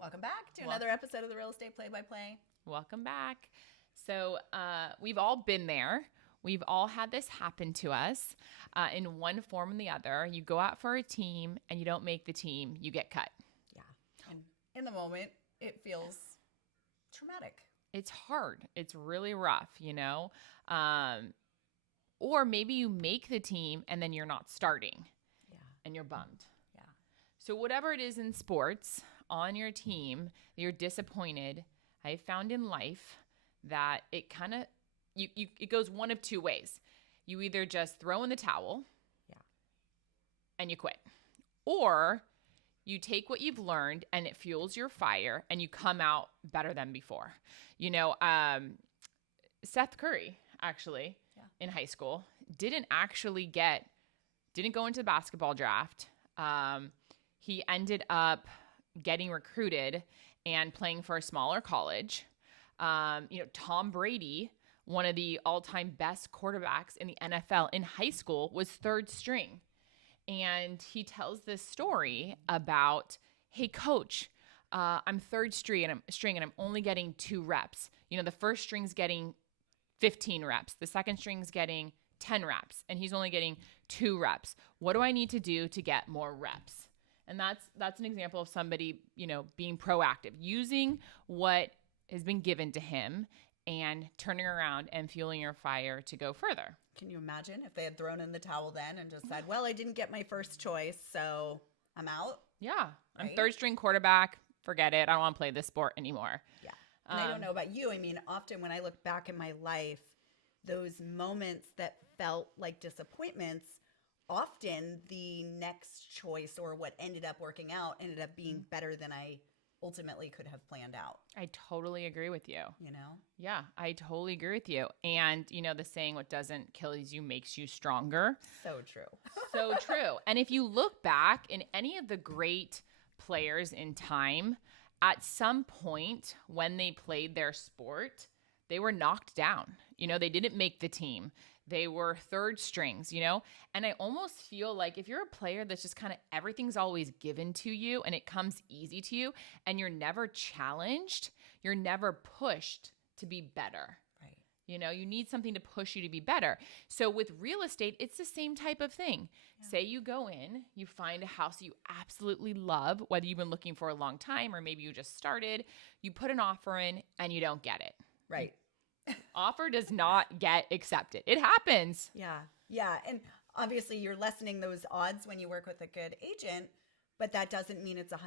Welcome back to another episode of the Real Estate Play-by-Play. Welcome back. So we've all been there. We've all had this happen to us in one form or the other. You go out for a team and you don't make the team, you get cut. Yeah. And in the moment, it feels traumatic. It's hard. It's really rough, you know? Or maybe you make the team and then you're not starting. Yeah. And you're bummed. Yeah. So whatever it is in sports on your team that you're disappointed, I found in life that it kind of, it goes one of two ways. You either just throw in the towel and you quit, or you take what you've learned and it fuels your fire and you come out better than before. You know, Seth Curry actually in high school didn't go into the basketball draft. He ended up getting recruited and playing for a smaller college. Tom Brady, one of the all-time best quarterbacks in the NFL in high school, was third string. And he tells this story about, hey, coach, I'm third string and I'm only getting 2 reps. You know, the first string's getting 15 reps. The second string's getting 10 reps. And he's only getting 2 reps. What do I need to do to get more reps? And that's an example of somebody, you know, being proactive, using what has been given to him and turning around and fueling your fire to go further. Can you imagine if they had thrown in the towel then and just said, well, I didn't get my first choice, so I'm out? Yeah. Right? I'm third string quarterback. Forget it. I don't want to play this sport anymore. Yeah. And I don't know about you. I mean, often when I look back in my life, those moments that felt like disappointments, often the next choice or what ended up working out ended up being better than I ultimately could have planned out. I totally agree with you. You know? Yeah, I totally agree with you. And, you know, the saying, what doesn't kill you makes you stronger. So true. So true. And if you look back in any of the great players in time, at some point when they played their sport, they were knocked down. You know, they didn't make the team. They were third strings, you know? And I almost feel like if you're a player that's just kind of everything's always given to you and it comes easy to you and you're never challenged, you're never pushed to be better. Right. You know, you need something to push you to be better. So with real estate, it's the same type of thing. Yeah. Say you go in, you find a house you absolutely love, whether you've been looking for a long time or maybe you just started, you put an offer in and you don't get it. Right. Offer does not get accepted. It happens. Yeah. Yeah. And obviously you're lessening those odds when you work with a good agent, but that doesn't mean it's 100%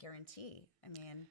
guarantee. I mean,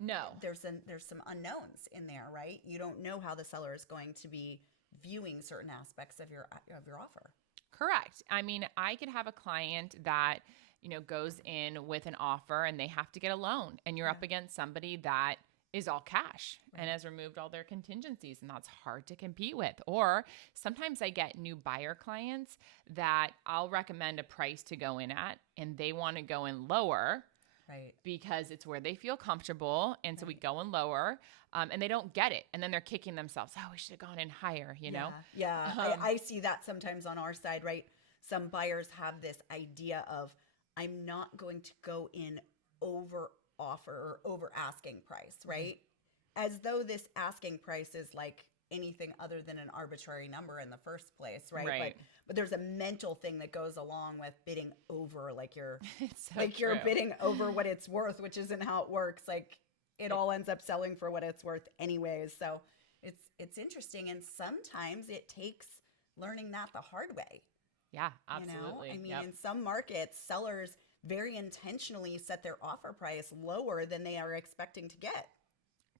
no, there's some unknowns in there, right? You don't know how the seller is going to be viewing certain aspects of your offer. Correct. I mean, I could have a client that, you know, goes in with an offer and they have to get a loan and you're up against somebody that is all cash and has removed all their contingencies, and that's hard to compete with. Or sometimes I get new buyer clients that I'll recommend a price to go in at and they want to go in lower. Right. Because it's where they feel comfortable. And so we go in lower and they don't get it. And then they're kicking themselves. Oh, we should have gone in higher, you know? Yeah. I see that sometimes on our side, right? Some buyers have this idea of, I'm not going to go in over offer or over asking price, right? As though this asking price is like anything other than an arbitrary number in the first place, right? But there's a mental thing that goes along with bidding over, like you're you're bidding over what it's worth, which isn't how it works. Like it all ends up selling for what it's worth anyways. So it's interesting, and sometimes it takes learning that the hard way. Yeah, absolutely. You know? I mean, in some markets, sellers very intentionally set their offer price lower than they are expecting to get.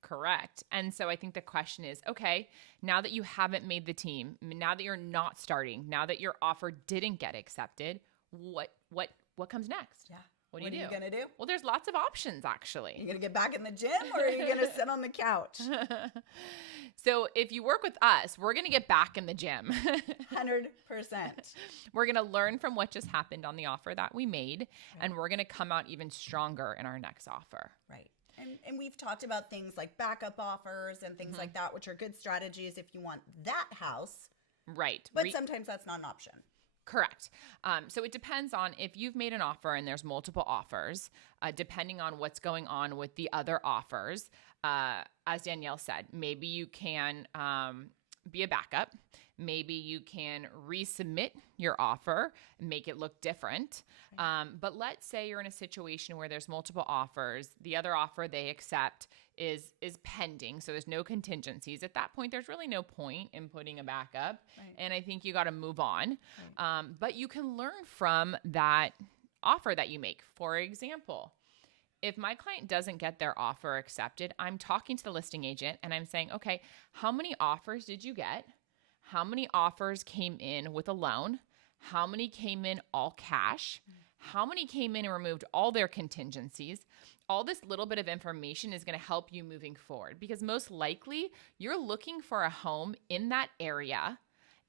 Correct. And so I think the question is, okay, now that you haven't made the team, now that you're not starting, now that your offer didn't get accepted, what comes next? Yeah. What are you going to do? Well, there's lots of options, actually. You're going to get back in the gym, or are you going to sit on the couch? So if you work with us, we're going to get back in the gym. 100%. We're going to learn from what just happened on the offer that we made, and we're going to come out even stronger in our next offer. Right. And we've talked about things like backup offers and things like that, which are good strategies if you want that house. Right. But sometimes that's not an option. Correct. So it depends on if you've made an offer and there's multiple offers, depending on what's going on with the other offers. As Danielle said, maybe you can be a backup. Maybe you can resubmit your offer, make it look different. But let's say you're in a situation where there's multiple offers. The other offer they accept is pending, so there's no contingencies. At that point, there's really no point in putting a backup, and I think you got to move on. But you can learn from that offer that you make. For example, if my client doesn't get their offer accepted, I'm talking to the listing agent and I'm saying, okay, how many offers did you get? How many offers came in with a loan? How many came in all cash? How many came in and removed all their contingencies? All this little bit of information is going to help you moving forward, because most likely you're looking for a home in that area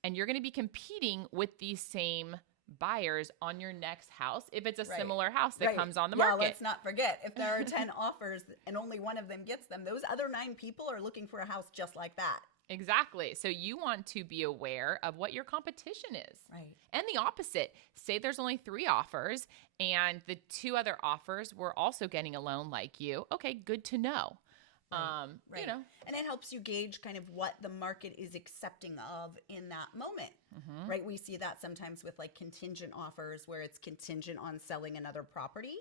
and you're going to be competing with these same buyers on your next house if it's a similar house that comes on the market. Yeah, let's not forget, if there are 10 offers and only one of them gets them, those other 9 people are looking for a house just like that. Exactly. So you want to be aware of what your competition is. Right. And the opposite. Say there's only 3 offers and the 2 other offers were also getting a loan like you. Okay, good to know. Right. You know. And it helps you gauge kind of what the market is accepting of in that moment, right? We see that sometimes with like contingent offers where it's contingent on selling another property.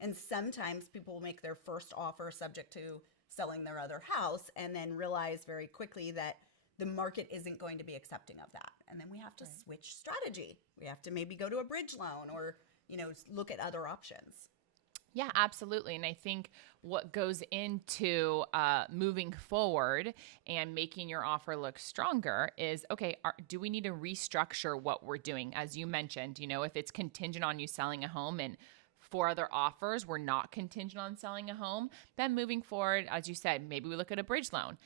And sometimes people will make their first offer subject to selling their other house and then realize very quickly that the market isn't going to be accepting of that. And then we have to switch strategy. We have to maybe go to a bridge loan or, look at other options. Yeah, absolutely. And I think what goes into moving forward and making your offer look stronger is, okay, do we need to restructure what we're doing? As you mentioned, if it's contingent on you selling a home and 4 other offers were not contingent on selling a home, then moving forward, as you said, maybe we look at a bridge loan.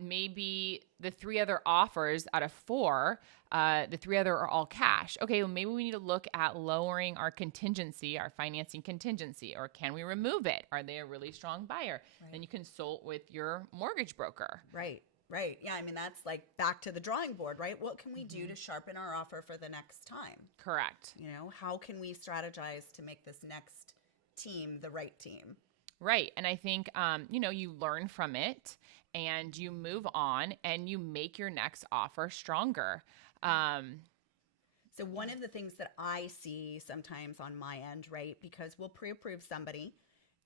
Maybe the 3 other offers out of 4, the 3 other are all cash. Okay, well, maybe we need to look at lowering our contingency, our financing contingency, or can we remove it? Are they a really strong buyer? Right. Then you consult with your mortgage broker. Right. Right. Yeah. I mean, that's like back to the drawing board, right? What can we do to sharpen our offer for the next time? Correct. How can we strategize to make this next team the right team? Right. And I think, you learn from it and you move on and you make your next offer stronger. So one of the things that I see sometimes on my end, right, because we'll pre-approve somebody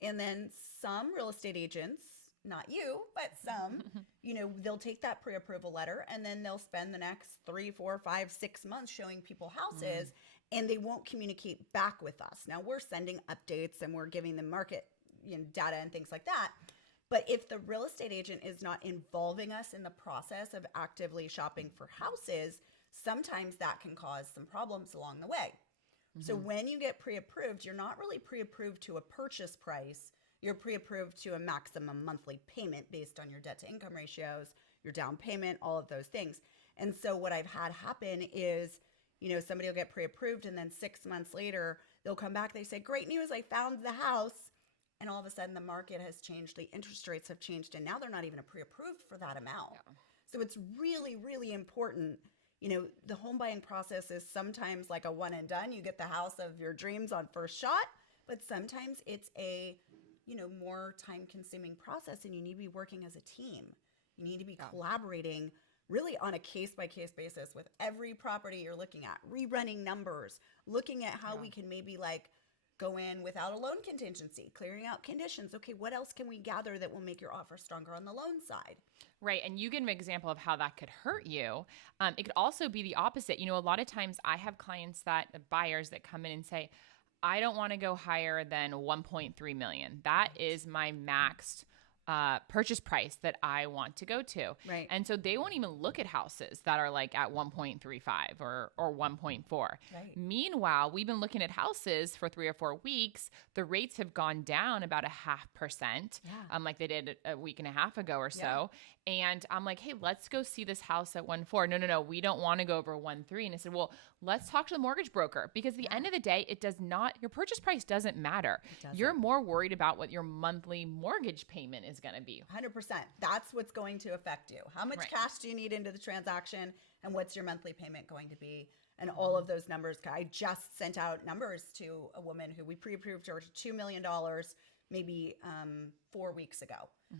and then some real estate agents, not you, but some, they'll take that pre-approval letter and then they'll spend the next 3, 4, 5, 6 months showing people houses and they won't communicate back with us. Now we're sending updates and we're giving them market data and things like that. But if the real estate agent is not involving us in the process of actively shopping for houses, sometimes that can cause some problems along the way. So when you get pre-approved, you're not really pre-approved to a purchase price. You're pre-approved to a maximum monthly payment based on your debt to income ratios, your down payment, all of those things. And so what I've had happen is, somebody will get pre-approved and then 6 months later, they'll come back. They say, great news, I found the house. And all of a sudden the market has changed. The interest rates have changed. And now they're not even pre-approved for that amount. Yeah. So it's really, really important. The home buying process is sometimes like a one and done. You get the house of your dreams on first shot. But sometimes it's a more time-consuming process, and you need to be working as a team. You need to be collaborating really on a case-by-case basis with every property you're looking at, rerunning numbers, looking at how we can maybe go in without a loan contingency, clearing out conditions. Okay, what else can we gather that will make your offer stronger on the loan side? Right. And you give an example of how that could hurt you. It could also be the opposite. A lot of times I have clients buyers that come in and say, I don't want to go higher than 1.3 million. That is my maxed purchase price that I want to go to. Right. And so they won't even look at houses that are like at 1.35 or 1.4. Right. Meanwhile, we've been looking at houses for 3 or 4 weeks. The rates have gone down about 0.5%, like they did a week and a half ago or so. And I'm like, hey, let's go see this house at 1.4. No, we don't want to go over 1.3. And I said, well, let's talk to the mortgage broker, because at the end of the day, your purchase price doesn't matter. You're more worried about what your monthly mortgage payment is going to be. 100%. That's what's going to affect you. How much cash do you need into the transaction, and what's your monthly payment going to be? And all of those numbers, I just sent out numbers to a woman who we pre-approved her to $2 million maybe 4 weeks ago.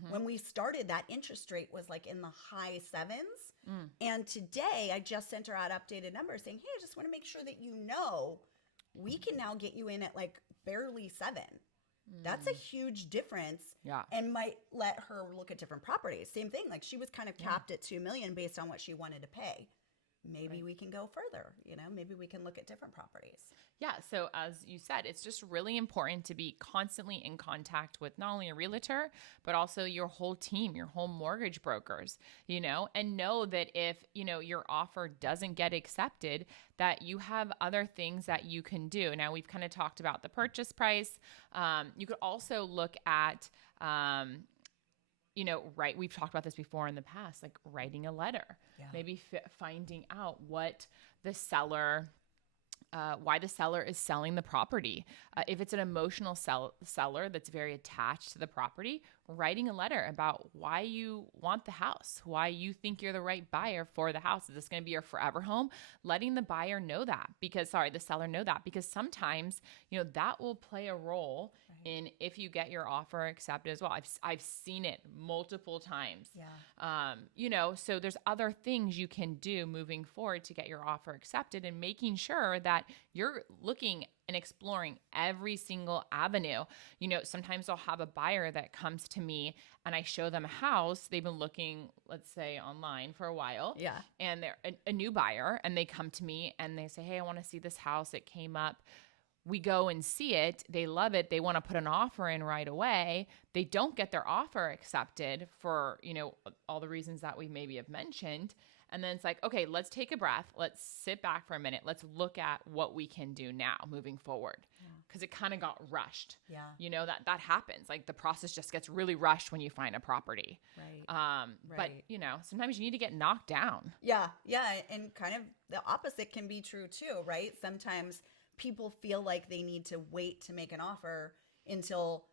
When we started, that interest rate was like in the high sevens. And today I just sent her out updated numbers saying, hey, I just want to make sure that you know we can now get you in at like barely 7. That's a huge difference. Yeah. And might let her look at different properties. Same thing. Like she was kind of capped at 2 million based on what she wanted to pay. Maybe we can go further, maybe we can look at different properties. Yeah. So as you said, it's just really important to be constantly in contact with not only a realtor, but also your whole team, your whole mortgage brokers, and know that if, your offer doesn't get accepted, that you have other things that you can do. Now we've kind of talked about the purchase price. You could also look at, we've talked about this before in the past, like writing a letter, maybe finding out what the seller, why the seller is selling the property. If it's an emotional seller that's very attached to the property, writing a letter about why you want the house, why you think you're the right buyer for the house. Is this going to be your forever home? Letting the buyer know that the seller know that, because sometimes, that will play a role in if you get your offer accepted as well. I've seen it multiple times. So there's other things you can do moving forward to get your offer accepted, and making sure that you're looking and exploring every single avenue. Sometimes I'll have a buyer that comes to me and I show them a house. They've been looking, let's say, online for a while. Yeah. And they're a new buyer, and they come to me and they say, hey, I want to see this house. It came up. We go and see it. They love it. They want to put an offer in right away. They don't get their offer accepted for, all the reasons that we maybe have mentioned. And then it's like, okay, let's take a breath. Let's sit back for a minute. Let's look at what we can do now moving forward. Because it kind of got rushed. Yeah. That happens. Like the process just gets really rushed when you find a property. Right. But, sometimes you need to get knocked down. Yeah. Yeah. And kind of the opposite can be true too, right? Sometimes people feel like they need to wait to make an offer until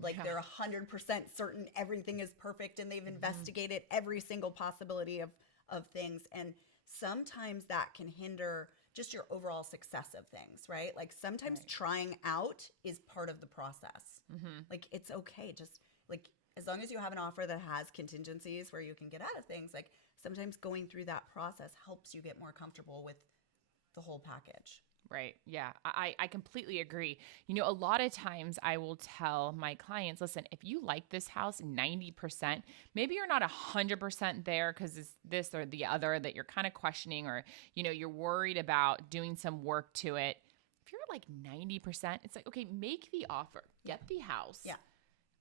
they're 100% certain everything is perfect and they've investigated every single possibility of things. And sometimes that can hinder just your overall success of things, right? Like sometimes trying out is part of the process. Like it's okay. Just like as long as you have an offer that has contingencies where you can get out of things, like sometimes going through that process helps you get more comfortable with the whole package. Right. Yeah. I completely agree. A lot of times I will tell my clients, listen, if you like this house 90%, maybe you're not 100% there because it's this or the other that you're kind of questioning, or, you're worried about doing some work to it. If you're like 90%, it's like, okay, make the offer, get the house. Yeah.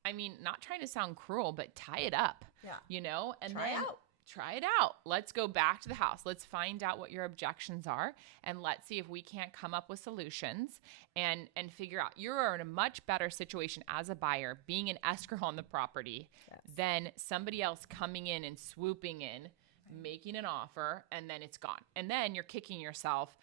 I mean, not trying to sound cruel, but tie it up. Yeah. And Try then out. Try it out. Let's go back to the house. Let's find out what your objections are, and let's see if we can't come up with solutions and figure out. You're in a much better situation as a buyer being an escrow on the property than somebody else coming in and swooping in, making an offer, and then it's gone. And then you're kicking yourself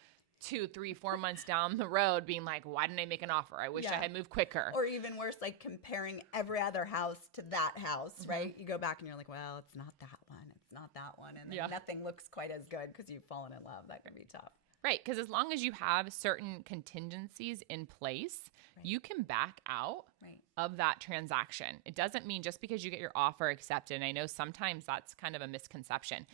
2, 3, 4 months down the road being like, why didn't I make an offer? I wish I had moved quicker. Or even worse, like comparing every other house to that house, right? You go back and you're like, well, it's not that one. It's not that one. And then nothing looks quite as good because you've fallen in love. That can be tough. Right. Because as long as you have certain contingencies in place, you can back out of that transaction. It doesn't mean just because you get your offer accepted. And I know sometimes that's kind of a misconception.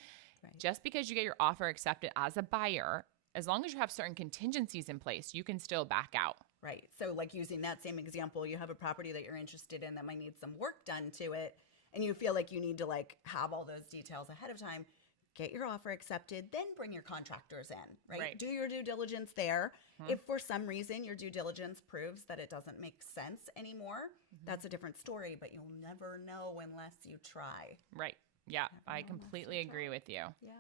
Just because you get your offer accepted as a buyer, as long as you have certain contingencies in place, you can still back out. Right. So like using that same example, you have a property that you're interested in that might need some work done to it, and you feel like you need to like have all those details ahead of time, get your offer accepted, then bring your contractors in, right? Do your due diligence there. If for some reason your due diligence proves that it doesn't make sense anymore, that's a different story, but you'll never know unless you try. Right. Yeah. I completely agree with you. Yeah.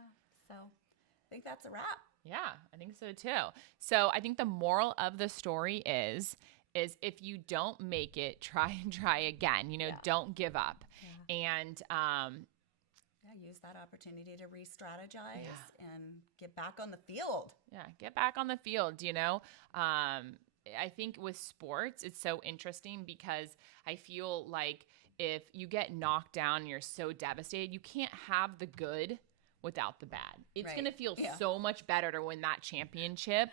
So I think that's a wrap. Yeah, I think so too. So I think the moral of the story is if you don't make it, try and try again. Don't give up. And use that opportunity to re-strategize and get back on the field. Yeah, get back on the field. I think with sports, it's so interesting because I feel like if you get knocked down and you're so devastated, you can't have the good without the bad. It's Right. going to feel Yeah. so much better to win that championship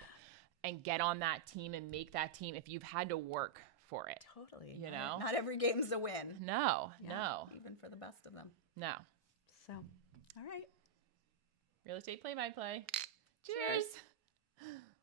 and get on that team and make that team if you've had to work for it. Totally. You Not- know? Not every game's a win. No, Yeah, no, even for the best of them. no. So, all right. Real estate play by play. Cheers.